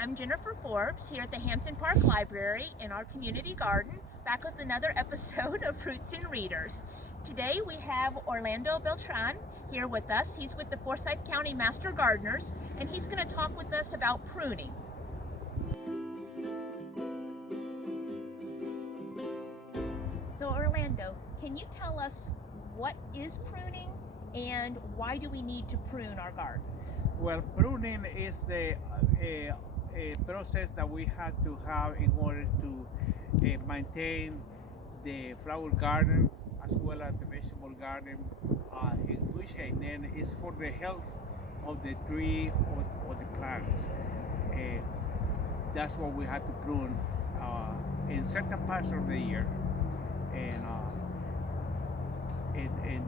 I'm Jennifer Forbes here at the Hampton Park Library in our community garden, back with another episode of Fruits and Readers. Today we have Orlando Beltrán here with us. He's with the Forsyth County Master Gardeners, and he's going to talk with us about pruning. So Orlando, can you tell us what is pruning and why do we need to prune our gardens? Well, pruning is a process that we have to have in order to maintain the flower garden as well as the vegetable garden in good shape. And it's for the health of the tree or the plants. That's what we have to prune in certain parts of the year, and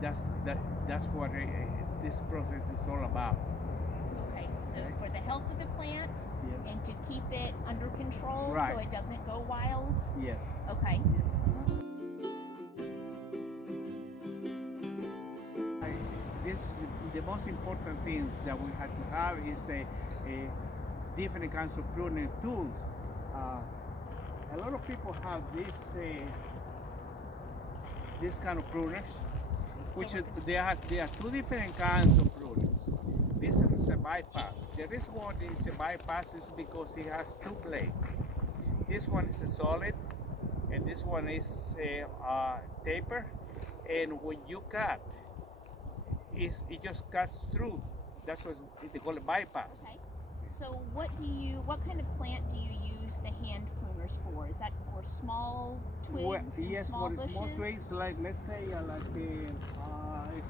that's what this process is all about. Okay, so for the health of the plant, Yes. and to keep it under control so Right. it doesn't go wild. Yes. Okay. This the most important things that we have to have is a different kinds of pruning tools. A lot of people have this kind of pruners, which there are two different kinds of pruners. This is a bypass. The reason why it's a bypass is because it has two blades. This one is a solid, and this one is a taper. And when you cut, it just cuts through. That's what they call a bypass. Okay. So what kind of plant do you use the hand pruners for? Is that for small twigs and Yes, small for bushes? small twigs, like let's say a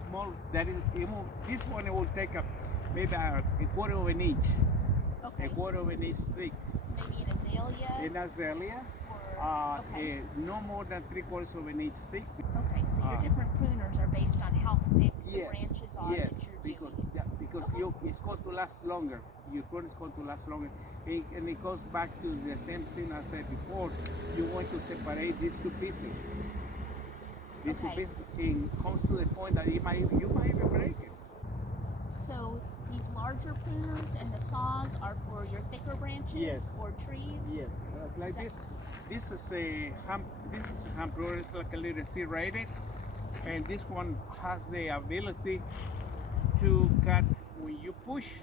small. This one it will take maybe a quarter of an inch. Okay. A quarter of an inch thick. So maybe an azalea? In azalea, Okay. no more than 3/4 of an inch thick. Okay, so your different pruners are based on how thick the Yes, branches are yes, that you're because doing. because Okay. it's going to last longer. Your prune is going to last longer, and it goes back to the same thing I said before. You want to separate these two pieces. These two Okay. pieces, and comes to the point that you might even break it. So these larger pruners and the saws are for your thicker branches Yes. or trees? Yes, like this. This is a hand pruner. It's like a little serrated, and this one has the ability to cut when you push.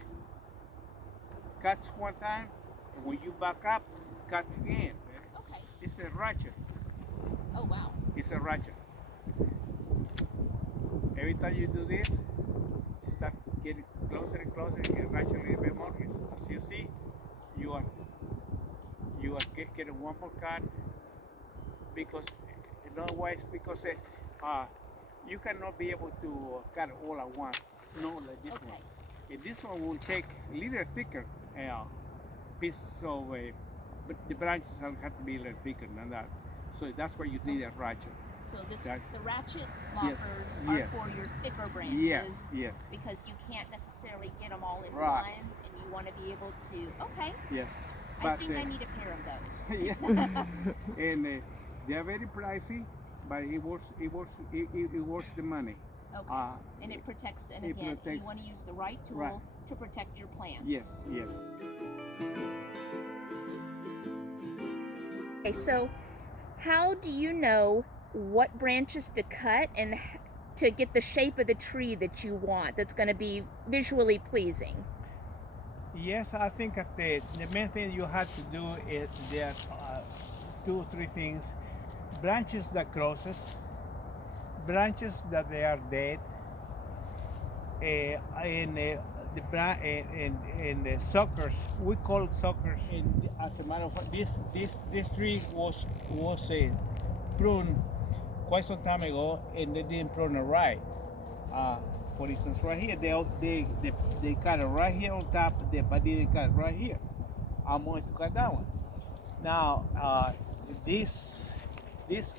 Cuts one time, and when you back up, cuts again. Okay. It's a ratchet. Oh, wow. It's a ratchet. Every time you do this, you start getting closer and closer, and get ratchet a little bit more. As you see, you are getting one more cut because otherwise you cannot be able to cut all at once. No, like this Okay. one. And this one will take a little thicker piece of, but the branches have to be a little thicker than that. So that's why you need a ratchet. So That- the ratchet loppers are yes. for your thicker branches. Yes, Because you can't necessarily get them all in Right. one, and you want to be able to. Okay. yes. I think I need a pair of those. Yeah. And they are very pricey, but it worth the money. Okay. And it protects. And it again, protects- you want to use the right tool Right. to protect your plants. Yes, yes. Okay, so how do you know what branches to cut and to get the shape of the tree that you want that's going to be visually pleasing? Yes, I think that the main thing you have to do is there are 2 or 3 things: branches that crosses, branches that they are dead, and the suckers. We call suckers. And as a matter of fact, this tree was pruned quite some time ago, and they didn't prune it right. For instance, right here, they cut it right here on top, but they didn't cut it right here. I'm going to cut that one. Now, these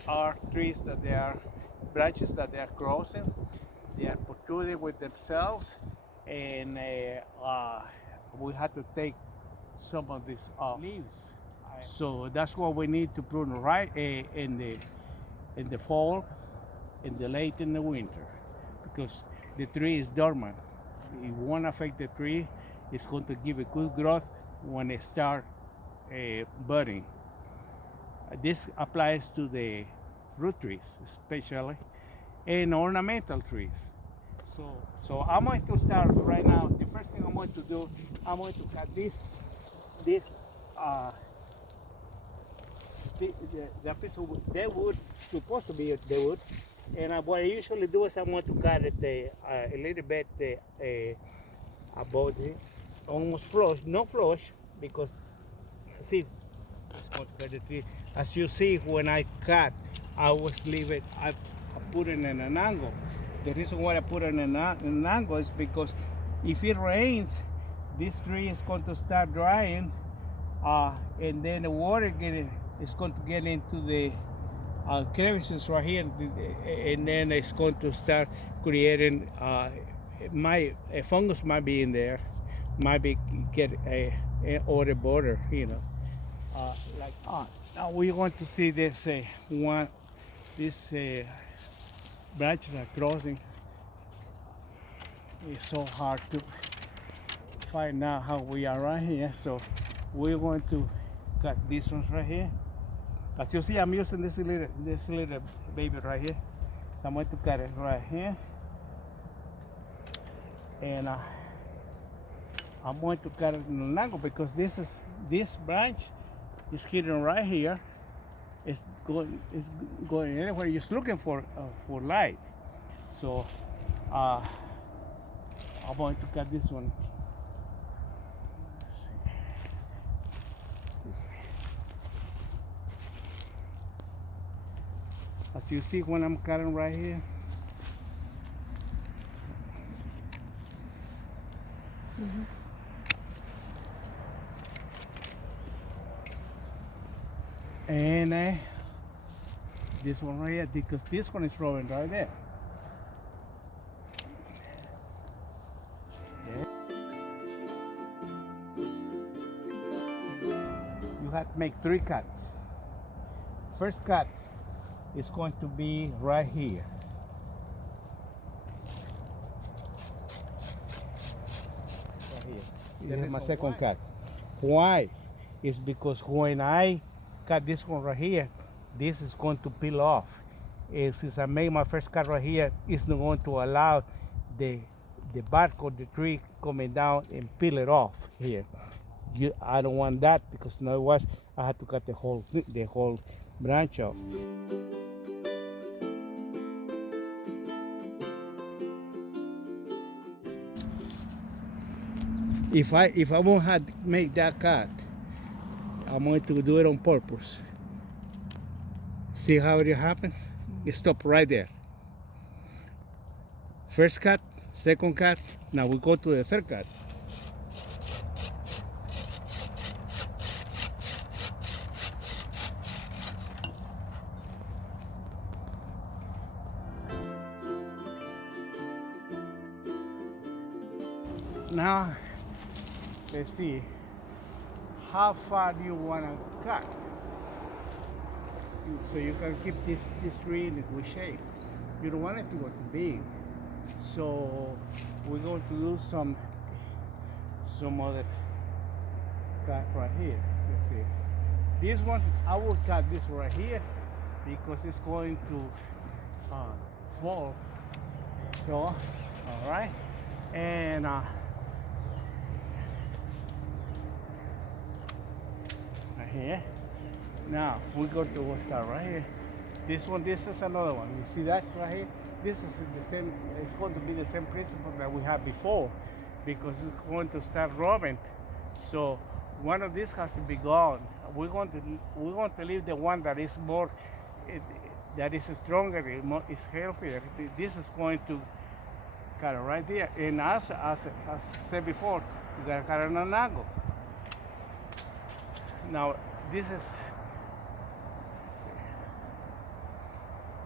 are trees that they are branches that they are crossing. They are protruding with themselves, and we have to take some of these leaves. So that's what we need to prune right in the fall, in the late in the winter, because the tree is dormant. It won't affect the tree. It's going to give a good growth when it start budding. This applies to the fruit trees especially, and ornamental trees. So I'm going to start right now. The first thing I'm going to do, I'm going to cut this the piece of wood, the wood, supposed to be the wood. And what I usually do is I'm going to cut it a little bit above it, almost flush, not flush, because see, it's going to cut the tree. As you see, when I cut, I always leave it, I put it in an angle. The reason why I put it in an angle is because if it rains, this tree is going to start drying, and then the water is going to get into the crevices right here, and then it's going to start creating a fungus might be in there, might be get a outer border, you know. Like now we want to see this these branches are crossing. It's so hard to find out how we are right here, so we're going to cut these ones right here. As you see, I'm using this little baby right here, so I'm going to cut it right here, and I'm going to cut it in an angle because this branch is hidden right here. It's going anywhere. Just looking for light. So I'm going to cut this one. As you see, when I'm cutting right here. Mm-hmm. And this one right here, because this one is growing right there. Yeah. You have to make 3 cuts. First cut is going to be right here. Right here. This is my second cut. Why? It's because when I cut this one right here, this is going to peel off. Since I made my first cut right here, it's not going to allow the bark of the tree coming down and peel it off here. I don't want that, because otherwise I had to cut the whole branch off. If I won't have to make that cut, I'm going to do it on purpose. See how it happens? It stops right there. First cut, second cut, now we go to the third cut. Now, let's see, how far do you want to cut? So you can keep this tree in a good shape. You don't want it to go too big. So we're going to do some other cut right here. Let's see. This one, I will cut this right here because it's going to fall. So, all right. And right here. Now we're going to start right here. This is another one. You see that right here? This is the same. It's going to be the same principle that we had before, because it's going to start rubbing. So one of these has to be gone. We're going to leave the one that is more, that is stronger, is healthier. This is going to cut it right there. And as said before, you gotta cut it on an angle. Now this is.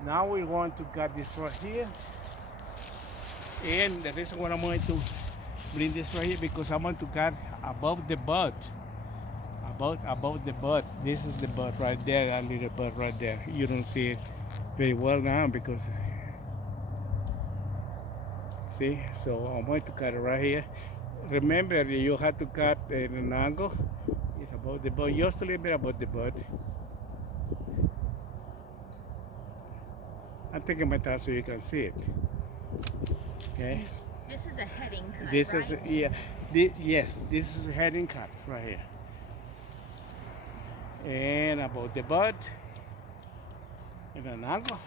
Now we're going to cut this right here, and the reason why I'm going to bring this right here, because I'm going to cut above the bud, above the bud. This is the bud right there, that little bud right there. You don't see it very well now because, see, so I'm going to cut it right here. remember you have to cut in an angle. It's about the bud, just a little bit about the bud. I'm taking my time so you can see it. Okay. This is a heading cut, This right? is yes. This is a heading cut right here. And about the bud in an angle.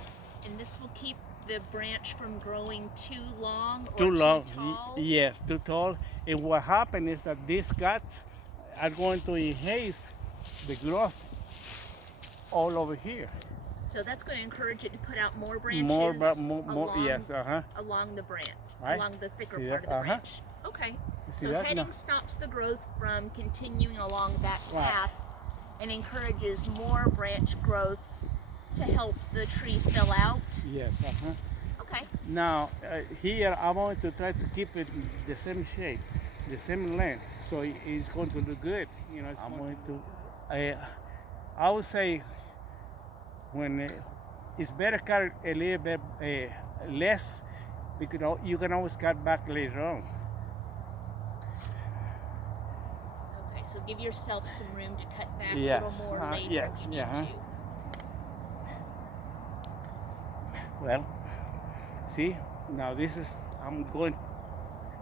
And this will keep the branch from growing too long or Too long. too tall? Yes, too tall. And what happens is that these cuts are going to enhance the growth all over here. So that's going to encourage it to put out more branches More, along, yes, along the branch, Right. along the thicker See part that? of the branch. Okay. See So that? heading No. stops the growth from continuing along that Right. path and encourages more branch growth to help the tree fill out. Yes, Okay. Now, here I'm going to try to keep it the same shape, the same length, so it's going to look good. You know, I'm going to, I would say, when it's better cut a little bit less, because you can always cut back later on. Okay, so give yourself some room to cut back Yes, a little more later yes, if you yeah, need to. Well, see, now this is, I'm going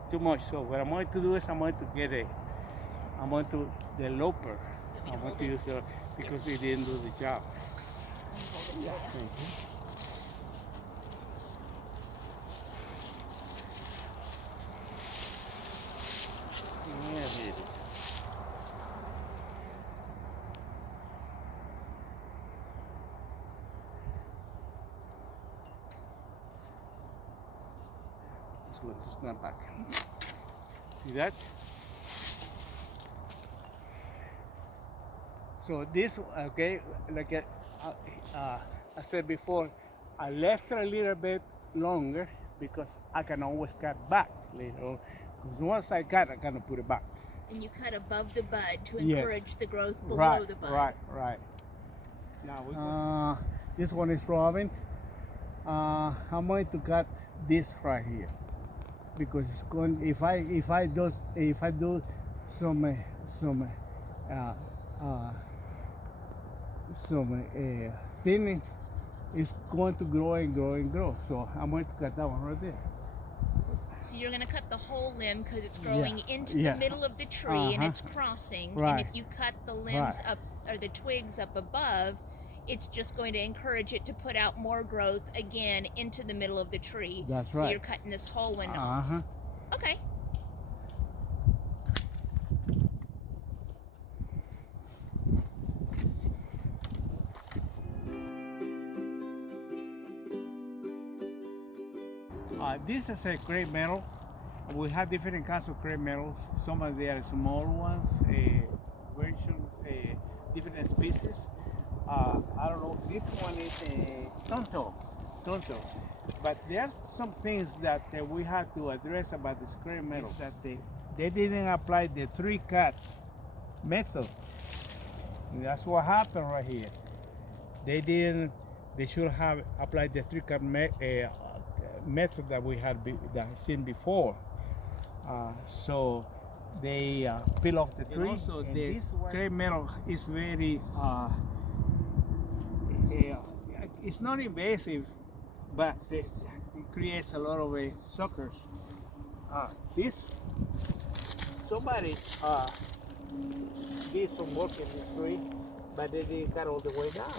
too much. So what I'm going to do is I'm going to get the loper. I'm going to use the, because it didn't do the job. Yeah, thank you. Yeah, baby. It's going to snap back. See that? So this, okay, like I said before, I left it a little bit longer because I can always cut back later on. Because once I cut, I kind of put it back. And you cut above the bud to Yes. encourage the growth below Right, the bud. right. Now this one is Robin. I'm going to cut this right here because it's going. If I do some thinning, it's going to grow and grow and grow. So I'm going to cut that one right there. So you're going to cut the whole limb because it's growing into yeah. the middle of the tree and Uh-huh. it's crossing. Right. And if you cut the limbs Right. up or the twigs up above, it's just going to encourage it to put out more growth again into the middle of the tree. That's so right. you're cutting this whole one off. Uh-huh. Okay. This is a crepe metal. We have different kinds of crepe metals. Some of them are small ones, versions, different species. I don't know. This one is a tonto. But there are some things that we have to address about the crepe metals. That they didn't apply the 3-cut method. And that's what happened right here. They didn't. They should have applied the 3-cut method that we had seen before. So they peel off the tree. Also, the crepe metal is very. It's not invasive, but it creates a lot of suckers. This somebody did some work in this tree, but they didn't cut all the way down.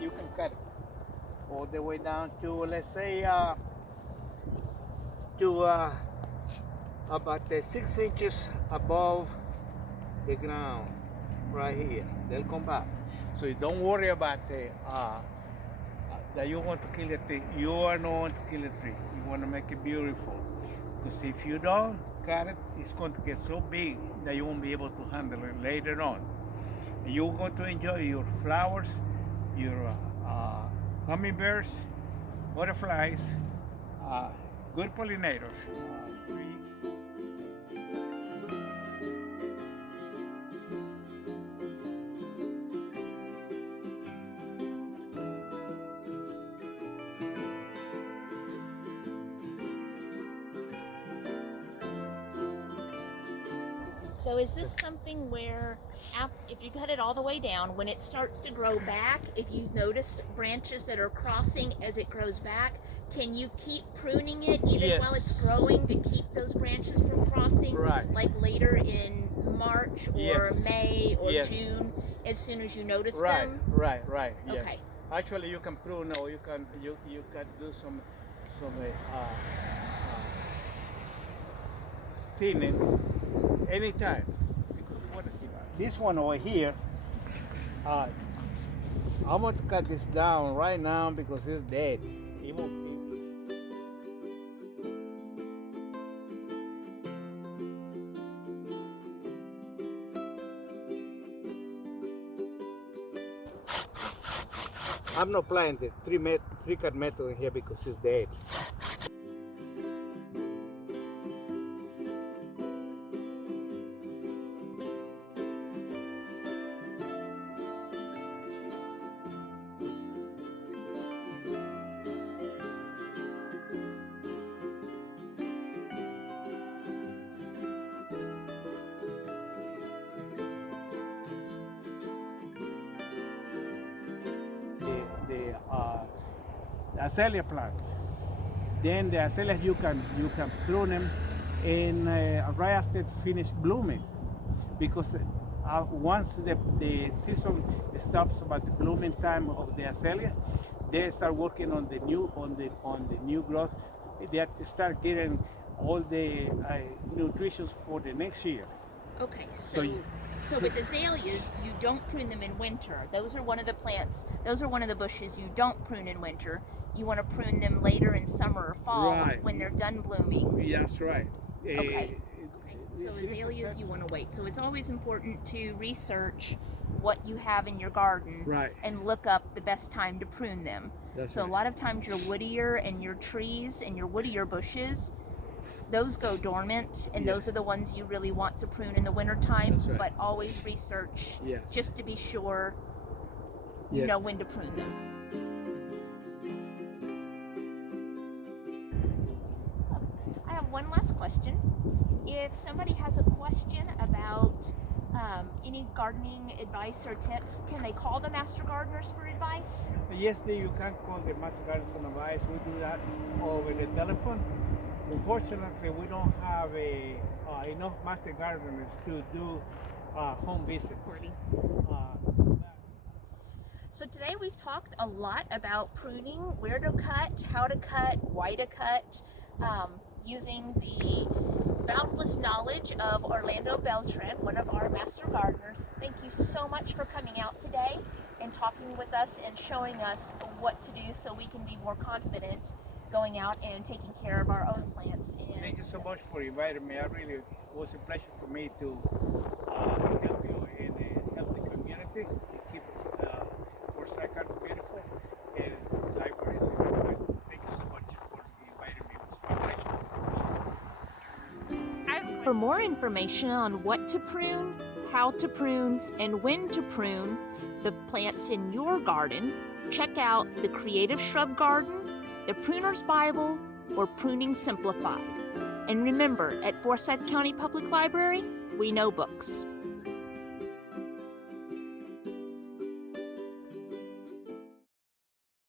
You can cut it all the way down to, let's say, about 6 inches above the ground, right here. They'll come back. So you don't worry about that you want to kill a tree. You are not want to kill a tree. You want to make it beautiful. Because if you don't cut it, it's going to get so big that you won't be able to handle it later on. And you're going to enjoy your flowers, your hummingbirds, butterflies, good pollinators. So is this something where, if you cut it all the way down, when it starts to grow back, if you notice branches that are crossing as it grows back, can you keep pruning it even while it's growing to keep those branches from crossing? Right. Like later in March or Yes. May or Yes. June, as soon as you notice Right, them? right. Yeah. Okay. Actually, you can prune, or you can do some thinning anytime. Because you want to keep this one over here. I'm going to cut this down right now because it's dead. It won't. I'm not applying the three cut method in here because it's dead. The azalea plants. Then the azaleas you can prune them, and right after it finish blooming, because once the season stops about the blooming time of the azalea, they start working on the new growth. They start getting all the nutrition for the next year. Okay, so with azaleas, you don't prune them in winter. Those are one of the bushes you don't prune in winter. You want to prune them later in summer or fall when they're done blooming. Yeah, that's right. Okay. So azaleas you want to wait. So it's always important to research what you have in your garden and look up the best time to prune them. A lot of times your woodier and your trees and your woodier bushes, those go dormant, and those are the ones you really want to prune in the wintertime. But always research just to be sure you know when to prune them. I have one last question. If somebody has a question about any gardening advice or tips, can they call the Master Gardeners for advice? Yes, you can call the Master Gardeners for advice. We do that over the telephone. Unfortunately, we don't have enough Master Gardeners to do home visits. So today we've talked a lot about pruning, where to cut, how to cut, why to cut, using the boundless knowledge of Orlando Beltrán, one of our Master Gardeners. Thank you so much for coming out today and talking with us and showing us what to do so we can be more confident going out and taking care of our own plants. And thank you so much for inviting me. It was a pleasure for me to help you and help the community to keep Forsyth beautiful and libraries in the world. Thank you so much for inviting me. It was my pleasure. For more information on what to prune, how to prune, and when to prune the plants in your garden, check out the Creative Shrub Garden, the Pruner's Bible, or Pruning Simplified. And remember, at Forsyth County Public Library, we know books.